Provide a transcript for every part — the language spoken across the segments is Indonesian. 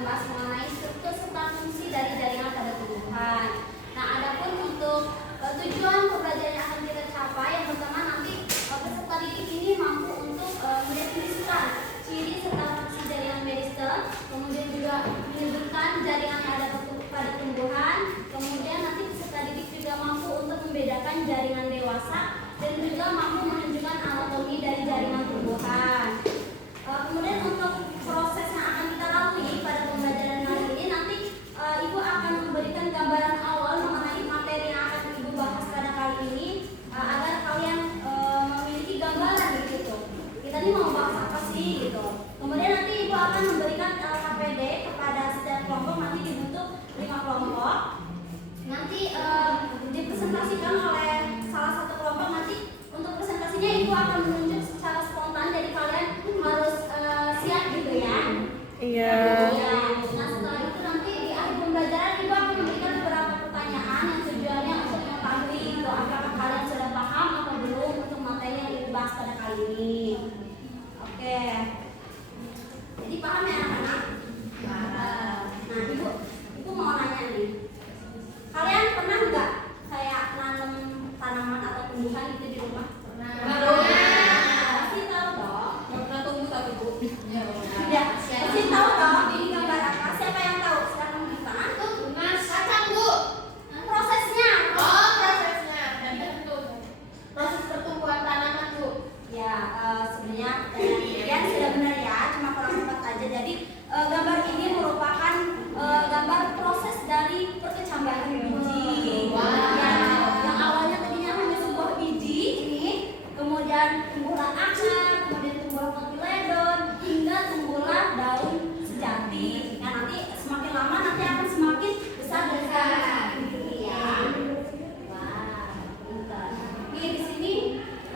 membahas mengenai struktur serta fungsi dari jaringan pada tumbuhan. Nah, adapun untuk tujuan pembelajaran yang akan kita capai, yang pertama nanti peserta didik ini mampu untuk mendefinisikan ciri serta fungsi jaringan meristem, kemudian juga menyebutkan jaringan yang ada pada tumbuhan, kemudian nanti peserta didik juga mampu untuk membedakan jaringan dewasa dan juga mampu menunjukkan anatomi dari jaringan tumbuhan. Kemudian untuk proses yang akan kita lalui pada pembelajaran kali ini, nanti Ibu akan memberikan gambaran awal mengenai materi yang akan Ibu bahas pada kali ini, agar kalian memiliki gambaran gitu. Kita ini mau bahas apa sih gitu. Kemudian nanti Ibu akan memberikan KPD kepada setiap kelompok, nanti dibentuk 5 kelompok. Nanti dipresentasikan oleh salah satu kelompok. Nanti untuk presentasinya Ibu akan menunjuk secara spontan, jadi kalian harus siap gitu ya. Iya. Nah, setelah itu nanti di akhir pembelajaran Ibu akan memberikan beberapa pertanyaan yang tujuannya untuk mengetahui gitu, apakah kalian sudah paham atau belum untuk materi yang Ibu bahas pada kali ini. Oke. Jadi paham ya anak-anak? Nah, Ibu mau nanya nih. Kalian pernah nggak kayak nanam tanaman atau tumbuhan gitu di rumah? Pernah. Pasti tahu dong. Nggak pernah tumbuh tapi Bu. Ya, pasti tahu dong. Ini gambar apa? Siapa yang tahu? Sekarang di tangan. Kacang Bu. Prosesnya. Oh, prosesnya. Dan tentu proses pertumbuhan tanaman Bu. Ya, sebenarnya yang sudah benar ya, cuma kurang tepat aja. Jadi gambar ini merupakan gambar proses dari perkecambahan biji. Wow. Ya, yang awalnya tadinya hanya sebuah biji ini, kemudian tumbuhlah akar, kemudian tumbuhlah kotiledon, hingga tumbuhlah daun sejati. Nah, nanti semakin lama nanti akan semakin besar dan besar. Ya. Wah, pintar. Oke, di sini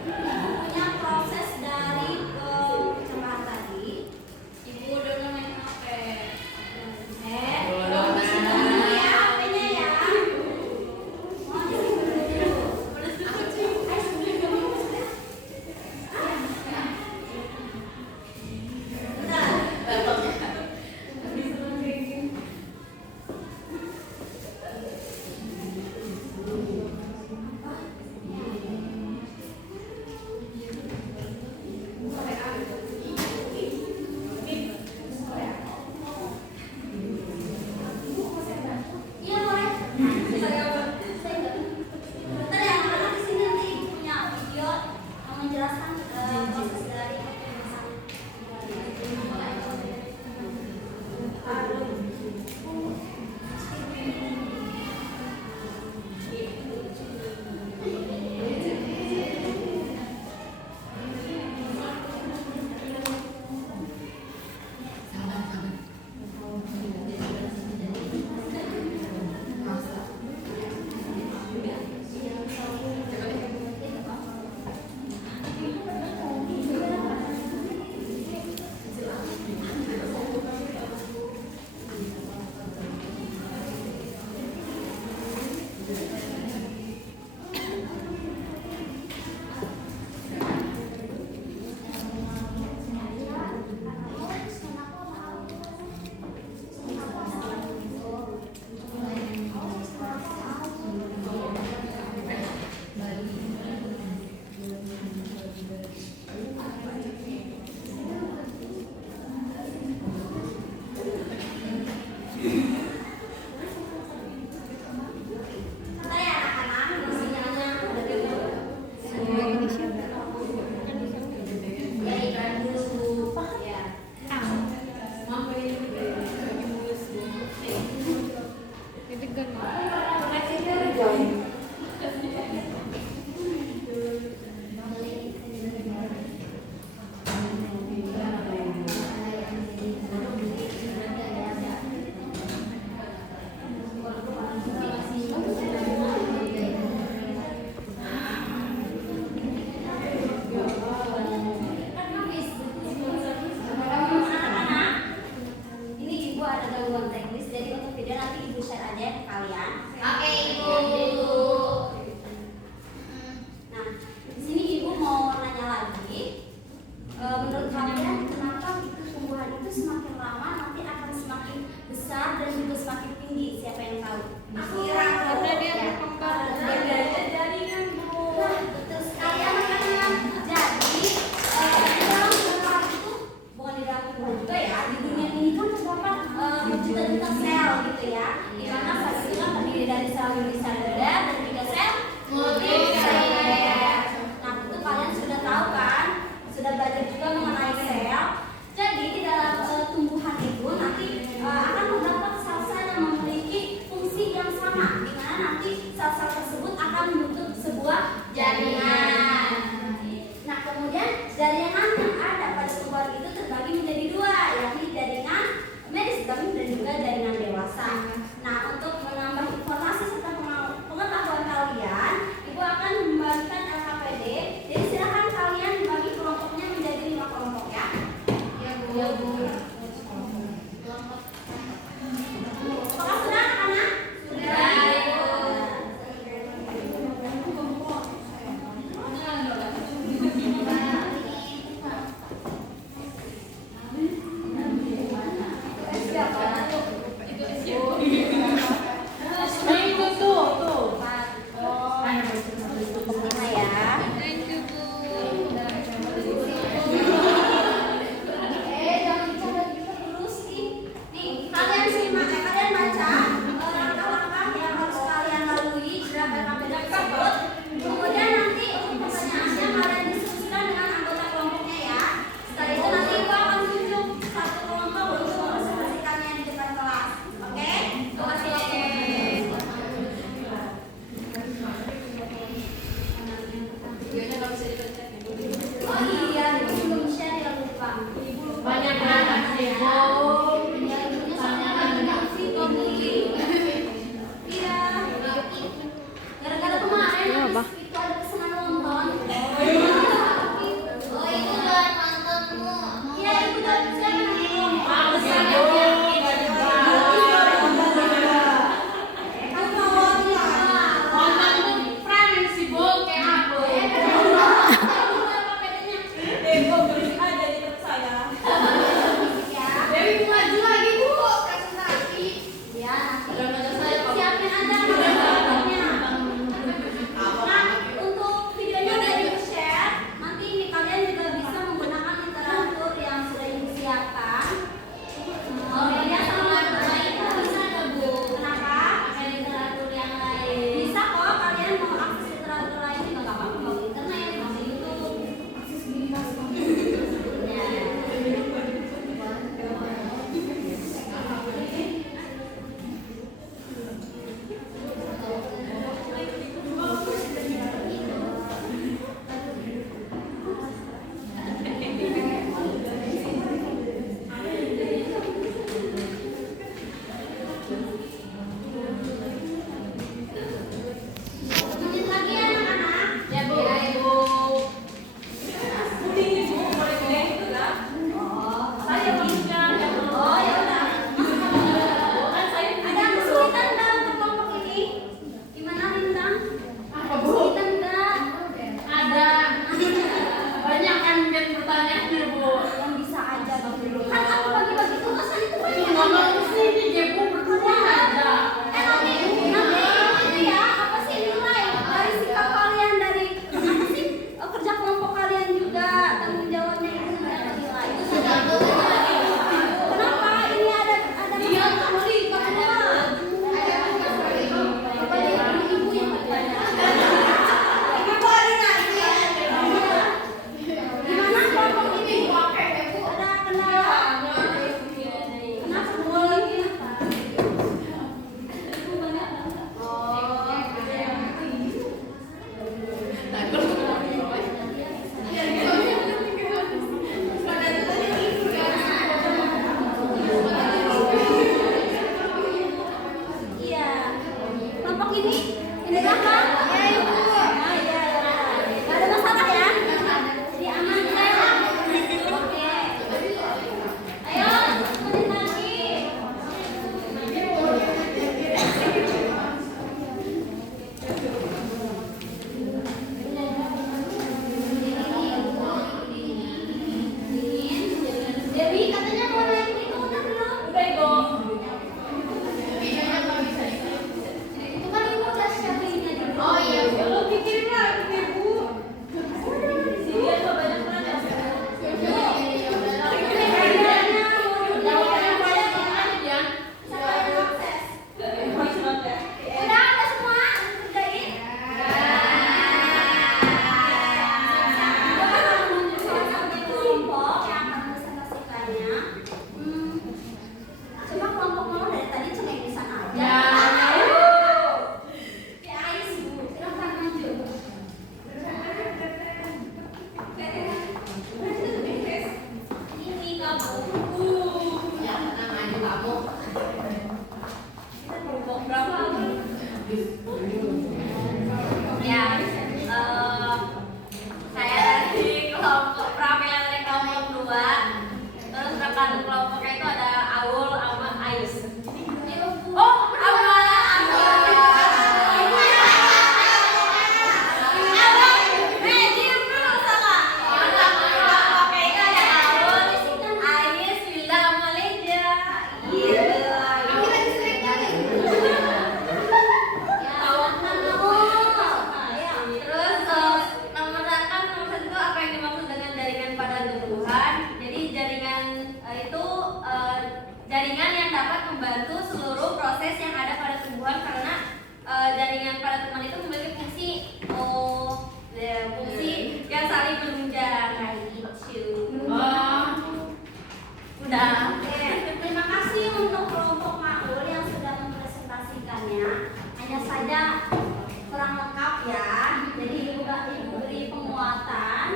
Ibu punya proses dari perkecambahan tadi. Ibu udah main HP. Tolong disimpan dulu ya HP-nya ya. Mau disimpan dulu. Aku sih. Ayo simpan dulu. Bentar. Iya boleh. Bentar ya anak-anak, di sini nanti Ibu punya video yang menjelaskan proses dari menurut kalian kenapa itu tumbuhan itu semakin lama nanti akan semakin yang tahu? Disiram Karena dia ya. berkembang. Belajar jaringan Bu. Nah, betul sekali anak-anak. Jadi di dalam tubuh itu bukan di dalam tubuh juga ya. Di dunia ini kan terdapat berjuta-juta sel gitu ya. Di mana sel itu kan terdiri dari sel uniseluler dan juga sel multiseluler. Nah, itu kalian sudah tahu kan? Sudah belajar juga mengenai sel. Jadi di dalam tumbuhan itu nanti akan terdapat sel-sel yang memiliki fungsi yang sama, di mana nanti sel-sel tersebut akan membentuk sebuah jaringan. Nah, kemudian jaringan yang ada pada tumbuhan itu terbagi menjadi dua, yakni jaringan meristem dan juga jaringan dewasa. Nah, untuk menambah informasi serta pengetahuan kalian, Ibu akan membagikan LKPD. Jadi silakan kalian bagi kelompoknya menjadi 5 kelompok ya. jaringan yang dapat membantu seluruh proses yang ada pada tumbuhan karena jaringan pada tumbuhan itu memiliki fungsi yang saling menunjang. Nah, gitu. Udah. Oke, terima kasih untuk kelompok Maul yang sudah mempresentasikannya. Hanya saja kurang lengkap ya. Jadi ibu beri penguatan.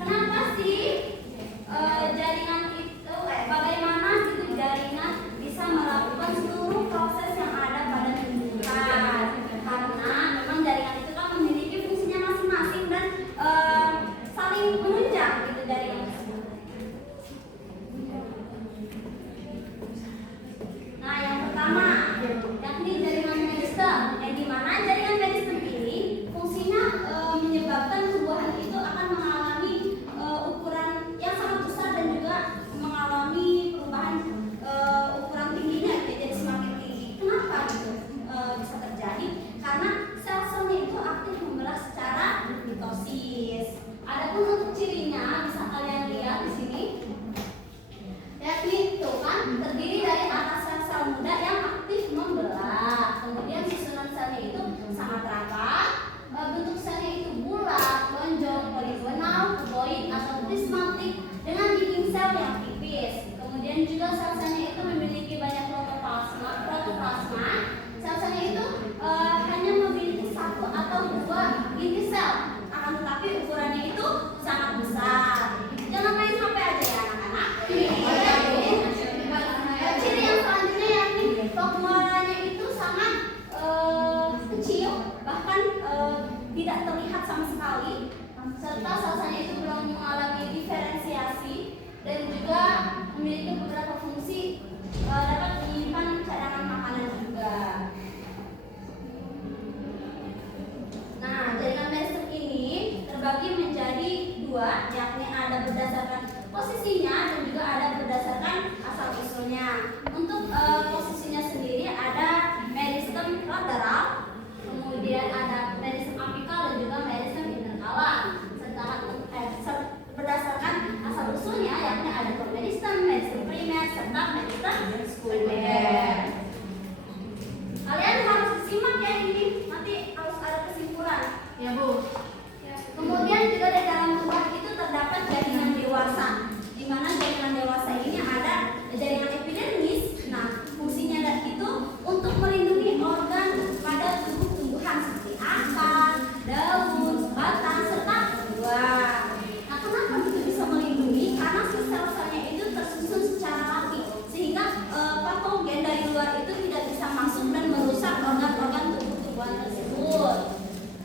Kenapa sih jaringan itu? Bagaimana gitu jaringan bisa melakukan seluruh proses yang ada pada tumbuhan? Karena memang jaringan itu kan memiliki fungsinya masing-masing dan saling menunjang gitu jaringan tersebut. Nah, yang pertama yakni jaringan meristem. Di mana jaringan meristem ini fungsinya menyebabkan tumbuhan itu akan mengalami ukuran yang sangat besar dan juga mengalami perubahan ukuran tingginya, jadi semakin tinggi. Kenapa gitu bisa terjadi? Karena sel-selnya itu aktif membelah secara mitosis. Adapun untuk cirinya bisa kalian lihat di sini. Yakni itu kan terdiri dari atas sel-sel muda yang aktif membelah. Kemudian susunan selnya itu sangat rapat. Bentuk selnya itu bulat, lonjong, poligonal, kuboid atau prismatik dengan dinding sel yang tipis. Kemudian juga sel-selnya itu memiliki banyak protoplasma. Sel-selnya itu hanya memiliki satu atau dua inti sel. Akan tetapi ukurannya itu sangat besar. Jangan main HP aja ya anak-anak. Ciri yang selanjutnya yakni pengeluarannya itu sangat kecil, bahkan tidak terlihat sama sekali, serta sel-selnya itu belum mengalami diferensiasi dan juga memiliki beberapa fungsi, dapat menyimpan cadangan makanan juga. Nah, jaringan meristem ini terbagi menjadi dua, yakni ada berdasarkan posisinya dan juga ada berdasarkan asal usulnya. Untuk posisinya sendiri ada meristem lateral, kemudian ada meristem apikal dan juga meristem interkalar. Berdasarkan asal usulnya yakni ada meristem, meristem primer, serta meristem sekunder. Kalian harus disimak ya ini, nanti harus ada kesimpulan. Ya, Bu. Kemudian juga di dalam tubuh itu terdapat jaringan dewasa, di mana jaringan dewasa ini ada jaringan epidermis. Nah, fungsinya itu untuk melindungi organ pada tubuh tumbuhan seperti akar, daun, batang, serta buah. Nah, kenapa itu bisa melindungi? Karena sel-selnya itu tersusun secara rapi, sehingga patogen dari luar itu tidak bisa masuk dan merusak organ-organ tubuh tumbuhan tersebut.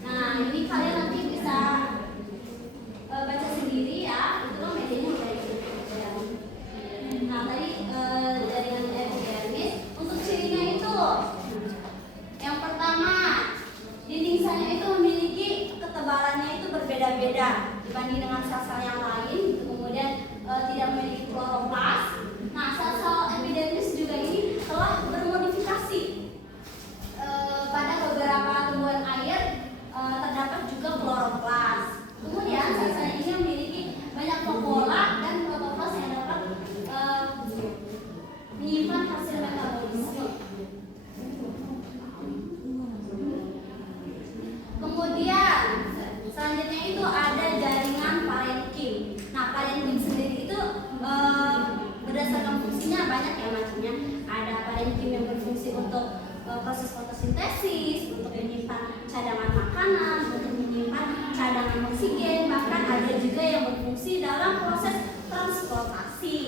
Nah, ini kalian nanti bisa baca sendiri ya, itu kan medianya dari epidermis. Nah, tadi jaringan epidermis untuk cirinya itu yang pertama, dinding selnya itu memiliki ketebalannya itu berbeda-beda dibanding dengan sel-sel yang lain. Kemudian tidak memiliki kloroplas. Nah, sel-sel epidermis juga ini telah bermodifikasi. Pada beberapa tumbuhan air terdapat juga kloroplas. Kemudian sel-sel ini memiliki banyak pola dan protoplas yang dapat menyimpan hasil metabolisme. Kemudian selanjutnya itu ada jaringan parenkim. Nah, parenkim sendiri itu berdasarkan fungsinya banyak ya macamnya. Ada parenkim yang berfungsi untuk proses fotosintesis, untuk menyimpan cadangan makanan, untuk menyimpan cadangan oksigen, bahkan ada juga yang berfungsi dalam proses transportasi.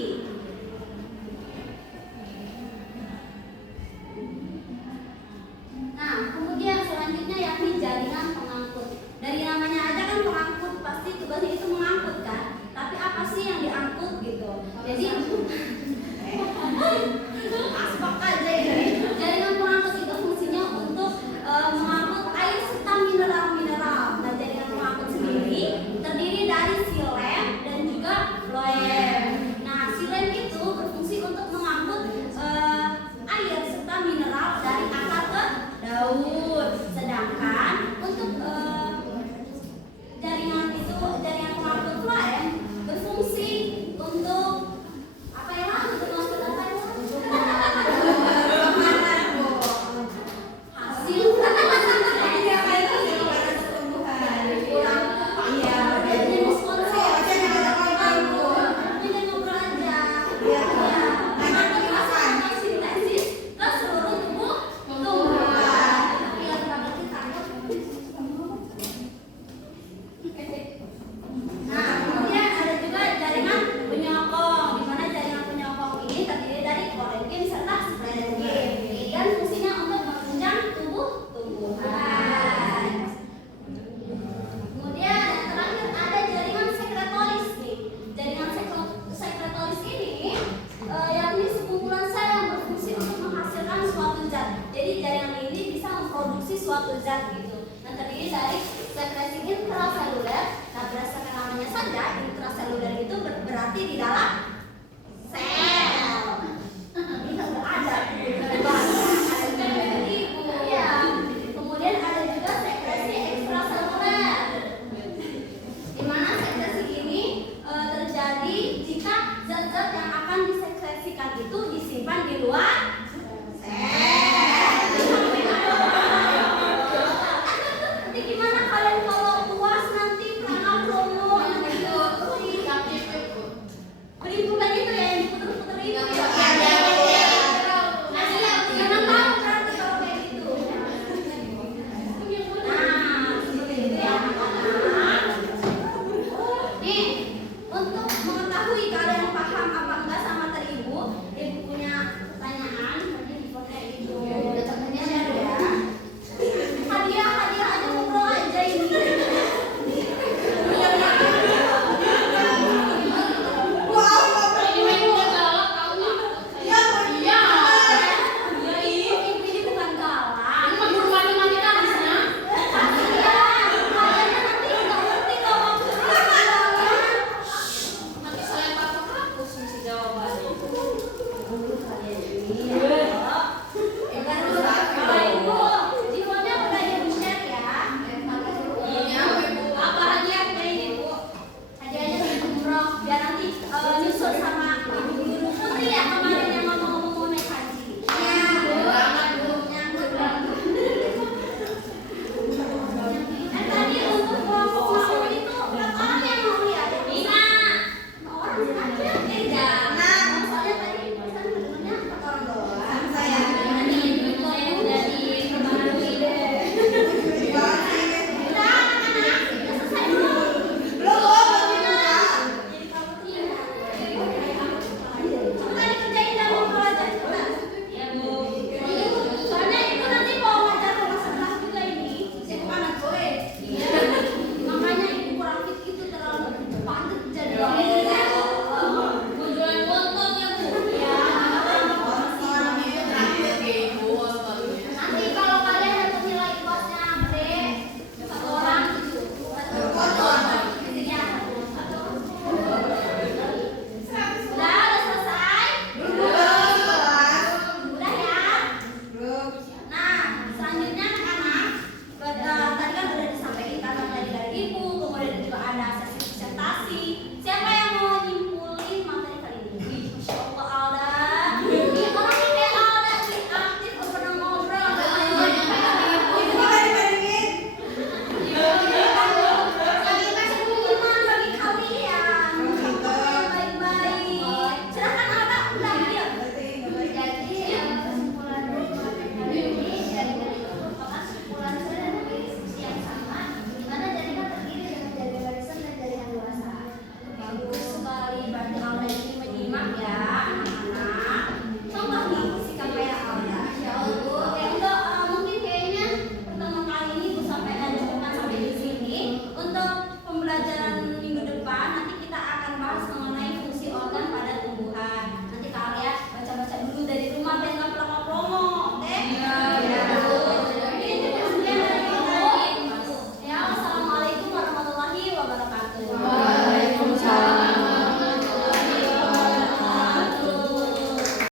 Nah, kemudian selanjutnya yakni jaringan pengangkut. Dari namanya aja kan pengangkut, pasti tugasnya itu mengangkut kan. Tapi apa sih yang diangkut gitu? Jadi asbak aja ini. Jaringan pengangkut itu fungsinya untuk mengangkut air serta mineral-mineral. Nah, jaringan pengangkut sendiri terdiri dari silem dan juga floem. Nah, silem itu suatu zat gitu. Nah, terdiri dari sekresi